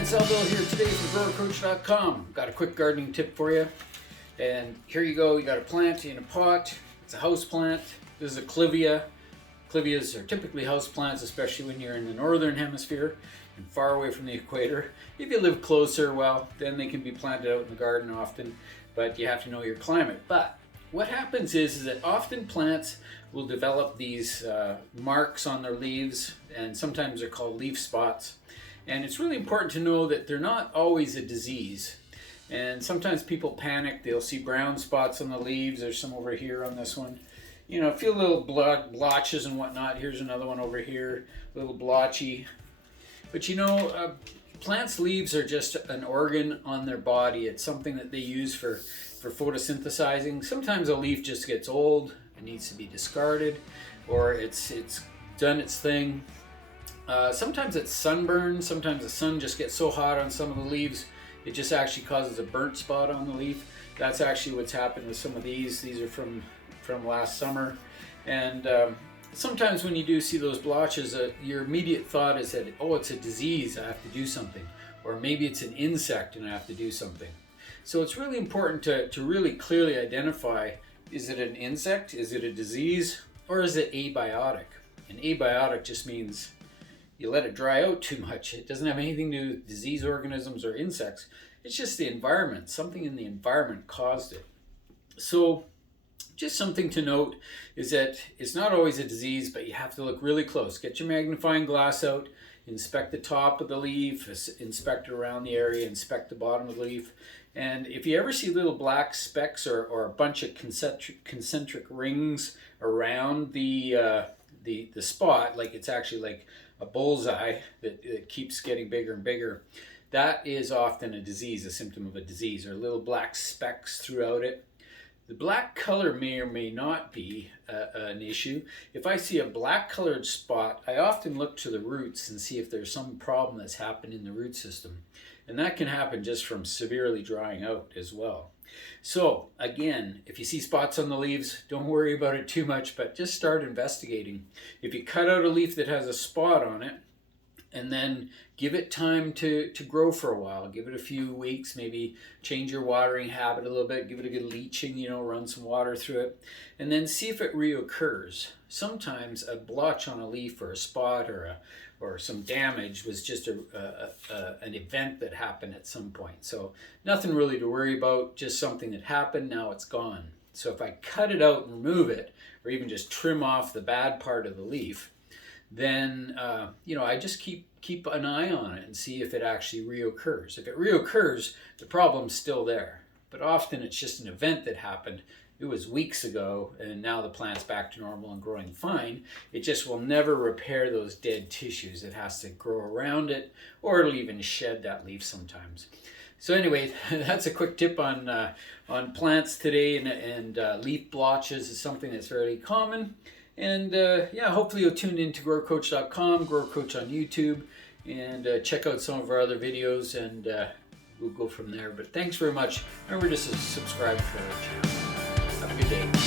Dan Salville here today from GrowerCoach.com. Got a quick gardening tip for you. And here you go, you got a plant in a pot. It's a house plant. This is a clivia. Clivias are typically house plants, especially when you're in the northern hemisphere and far away from the equator. If you live closer, well, then they can be planted out in the garden often, but you have to know your climate. But what happens is that often plants will develop these marks on their leaves, and sometimes they're called leaf spots. And it's really important to know that they're not always a disease. And sometimes people panic, they'll see brown spots on the leaves. There's some over here on this one. You know, feel little blotches and whatnot. Here's another one over here, a little blotchy. But you know, plants' leaves are just an organ on their body. It's something that they use for photosynthesizing. Sometimes a leaf just gets old and needs to be discarded, or it's done its thing. Sometimes it's sunburn. Sometimes the sun just gets so hot on some of the leaves, it just actually causes a burnt spot on the leaf. That's actually what's happened with some of these. These are from last summer. And sometimes when you do see those blotches, your immediate thought is that, oh, it's a disease, I have to do something. Or maybe it's an insect and I have to do something. So it's really important to really clearly identify, is it an insect, is it a disease, or is it abiotic? And abiotic just means you let it dry out too much. It doesn't have anything to do with disease organisms or insects. It's just the environment. Something in the environment caused it. So just something to note is that it's not always a disease, but you have to look really close. Get your magnifying glass out, inspect the top of the leaf, inspect around the area, inspect the bottom of the leaf. And if you ever see little black specks or a bunch of concentric rings around the spot, like it's actually like a bullseye that keeps getting bigger and bigger, that is often a disease, a symptom of a disease, or little black specks throughout it. The black color may or may not be an issue. If I see a black colored spot, I often look to the roots and see if there's some problem that's happened in the root system. And that can happen just from severely drying out as well. So again, if you see spots on the leaves, don't worry about it too much, but just start investigating. If you cut out a leaf that has a spot on it, and then give it time to grow for a while. Give it a few weeks, maybe change your watering habit a little bit, give it a good leaching, run some water through it, and then see if it reoccurs. Sometimes a blotch on a leaf or a spot or some damage was just an event that happened at some point. So nothing really to worry about, just something that happened, now it's gone. So if I cut it out and remove it, or even just trim off the bad part of the leaf, then I just keep an eye on it and see if it actually reoccurs. If it reoccurs, the problem's still there. But often it's just an event that happened. It was weeks ago, and now the plant's back to normal and growing fine. It just will never repair those dead tissues. It has to grow around it, or it'll even shed that leaf sometimes. So anyway, that's a quick tip on plants today, and leaf blotches is something that's fairly common. And hopefully you'll tune in to GrowerCoach.com, GrowerCoach on YouTube, and check out some of our other videos, and we'll go from there. But thanks very much. Remember to subscribe to our channel. Have a good day.